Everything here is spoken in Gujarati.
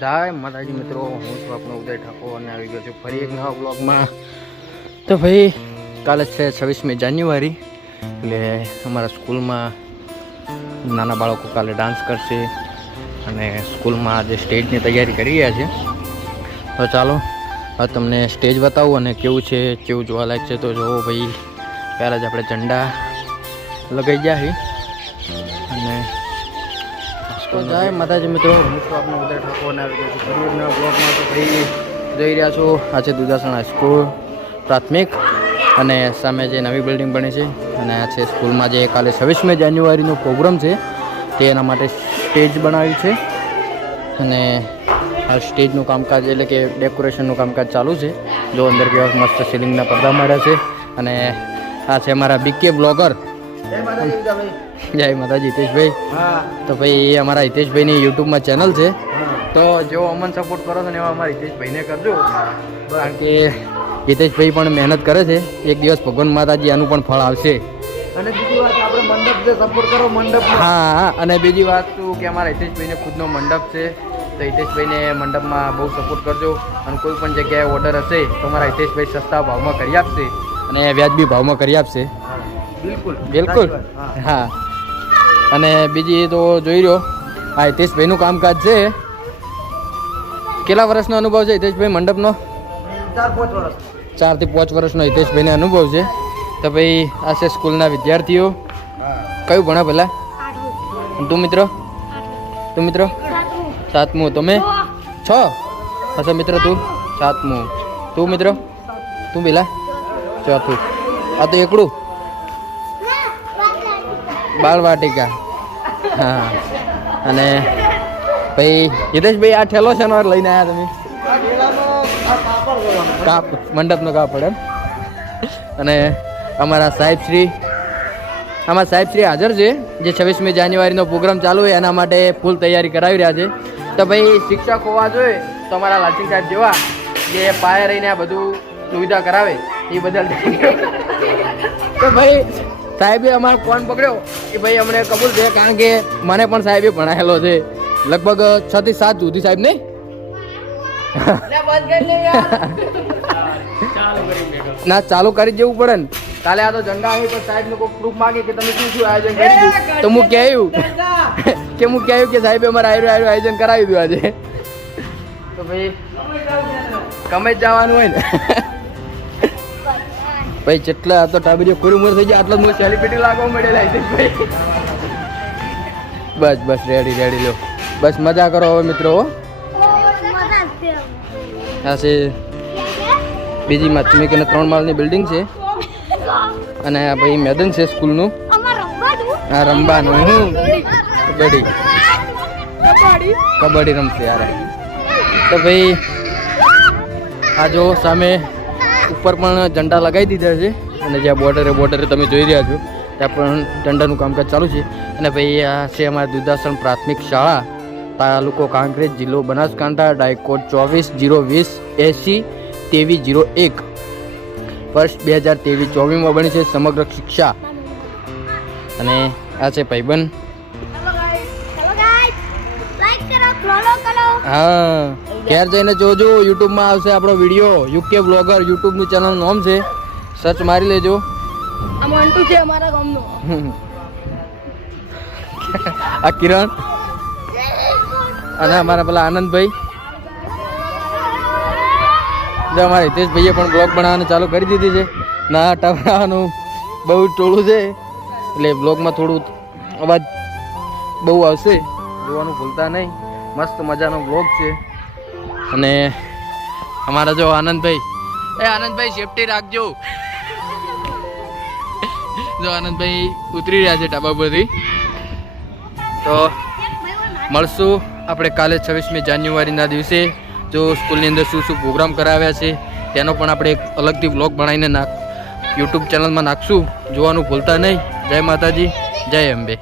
જય માતાજી મિત્રો, હું છું આપનો ઉદય ઠાકોર અને આવી ગયો છું ફરી એક નવા બ્લોગમાં. તો ભાઈ કાલે છે 26મી જાન્યુઆરી, એટલે અમારા સ્કૂલમાં નાના બાળકો કાલે ડાન્સ કરશે અને સ્કૂલમાં આજે સ્ટેજની તૈયારી કરી રહ્યા છે. તો ચાલો હવે તમને સ્ટેજ બતાવું અને કેવું છે, કેવું જોવાલાયક છે. તો જુઓ ભાઈ, પહેલાં જ આપણે ઝંડા લગાઈ ગયા છે. અને તો જય માતાજી મિત્રો, હું છું આપનો ઉદય ઠાકોર આવી ગયો છું ફરી એકના બ્લોગમાં. તો ભાઈ જોઈ રહ્યા છો, આ છે દુધાસણ હાઈસ્કૂલ પ્રાથમિક અને સામે જે નવી બિલ્ડિંગ બની છે. અને આ છે સ્કૂલમાં જે કાલે 26મી જાન્યુઆરીનો પ્રોગ્રામ છે તે એના માટે સ્ટેજ બનાવ્યું છે. અને આ સ્ટેજનું કામકાજ એટલે કે ડેકોરેશનનું કામકાજ ચાલુ છે. જો અંદર કેવા મસ્ત સીલિંગના પડદા માર્યા છે. અને આ છે અમારા બીકે બ્લોગર. જય માતાજી હિતેશભાઈ. તો ભાઈ એ અમારા હિતેશભાઈની યુટ્યુબમાં ચેનલ છે, તો જો અમને સપોર્ટ કરો છો ને એવા અમારા હિતેશભાઈને કરજો, કારણ કે હિતેશભાઈ પણ મહેનત કરે છે. એક દિવસ ભગવાન માતાજી આનું પણ ફળ આવશે. અને બીજી વાત આપણે મંડપ જે સપોર્ટ કરો મંડપ. હા, અને બીજી વાત શું કે અમારા હિતેશભાઈને ખુદનો મંડપ છે, તો હિતેશભાઈને મંડપમાં બહુ સપોર્ટ કરજો. અને કોઈ પણ જગ્યાએ ઓર્ડર હશે તો અમારા હિતેશભાઈ સસ્તા ભાવમાં કરી આપશે અને વ્યાજબી ભાવમાં કરી આપશે. બિલકુલ બિલકુલ. હા, અને બીજી તો જોઈ રહ્યો આ હિતેશભાઈનું કામકાજ છે. કેટલા વર્ષનો અનુભવ છે હિતેશભાઈ મંડપનો? 4-5 વર્ષ. 4 થી 5 વર્ષનો હિતેશભાઈને અનુભવ છે. તો ભાઈ આ છે સ્કૂલના વિદ્યાર્થીઓ. કયું ભણે પહેલાં? તું મિત્ર? તું મિત્ર? 7મું. તમે 6? અચ્છા મિત્ર, તું 7મું. તું મિત્ર? તું પેલા 4થું. આ તો એકડું બાળવાટિકા. હા, અને ભાઈ હિતેશભાઈ આ ઠેલો છે ને લઈને આવ્યા તમે? કાપ મંડપનો કાપડ એમ. અને અમારા સાહેબશ્રી હાજર છે, જે 26મી જાન્યુઆરીનો પ્રોગ્રામ ચાલુ હોય એના માટે ફૂલ તૈયારી કરાવી રહ્યા છે. તો ભાઈ શિક્ષક હોવા જોઈએ તો અમારા લાલસિંહ સાહેબ જેવા જે પાયે રહીને આ બધું સુવિધા કરાવે એ બદલ. તો ભાઈ સાહેબે અમારો ફોન પકડ્યો એ ભાઈ અમને કબૂલ છે, કારણ કે મને પણ સાહેબે ભણાયેલો છે લગભગ 6 થી 7 સુધી. સાહેબ ને ના ચાલુ કરી જ જવું પડે ને. કાલે આ તો ઝંડા આવી પણ સાહેબ ને કોઈ પ્રૂફ માંગે કે તમે શું આયોજન કર્યું, તો હું કહ્યું કે સાહેબે અમારે આયોજન કરાવી દીધું આજે. તો ભાઈ કમે જ જવાનું હોય ને ભાઈ. જેટલા આ તો ટાબરીઓ પૂરી ઉંમર થઈ જાય આટલો હું સેલિબ્રિટી લાગવા મળેલા ભાઈ. બસ રેડી લો, બસ મજા કરો હવે મિત્રો. આ છે બીજી માધ્યમિક અને 3 માળની બિલ્ડિંગ છે. અને આ ભાઈ મેદાન છે સ્કૂલનું. આ રમવાનું કબડ્ડી રમશે યાર. તો ભાઈ આ જો સામે ઉપર પણ ઝંડા લગાવી દીધા છે. અને જ્યાં બોર્ડરે તમે જોઈ રહ્યા છો ત્યાં પણ ઝંડાનું કામકાજ ચાલુ છે. અને ભાઈ આ છે અમારા દુધાસણ પ્રાથમિક શાળા, તાલુકો કાંકરેજ, જિલ્લો બનાસકાંઠા, ડાયકોડ 24 020 80 23 01. વર્ષ 2023-24માં બની છે સમગ્ર શિક્ષા. અને આ છે ભાઈબંધ. હા, ઘેર જઈને જોજો, યુટ્યુબમાં આવશે આપણો વિડીયો. યુકે બ્લોગર યુટ્યુબનું ચેનલનું નામ છે, સર્ચ મારી લેજો. આ મોન્ટુ છે અમારા ગામનો. આ કિરણ અને અમારા પેલા આનંદભાઈ. જો અમારા હિતેશભાઈએ પણ બ્લોગ બનાવવાનું ચાલુ કરી દીધી છે. ના ટવરાવાનું બહુ ટોળું છે, એટલે બ્લોગમાં થોડું અવાજ બહુ આવશે, જોવાનું ભૂલતા નહીં. મસ્ત મજાનો બ્લોગ છે. અને અમારા જો આનંદભાઈ સેફટી રાખજો. જો આનંદભાઈ ઉતરી રહ્યા છે ટાબા પરથી. તો મળશું આપણે કાલે 26મી જાન્યુઆરીના દિવસે. જો સ્કૂલની અંદર શું પ્રોગ્રામ કરાવ્યા છે તેનો પણ આપણે એક અલગથી બ્લોગ બનાવીને યુટ્યુબ ચેનલમાં નાખશું. જોવાનું ભૂલતા નહીં. જય માતાજી, જય અંબે.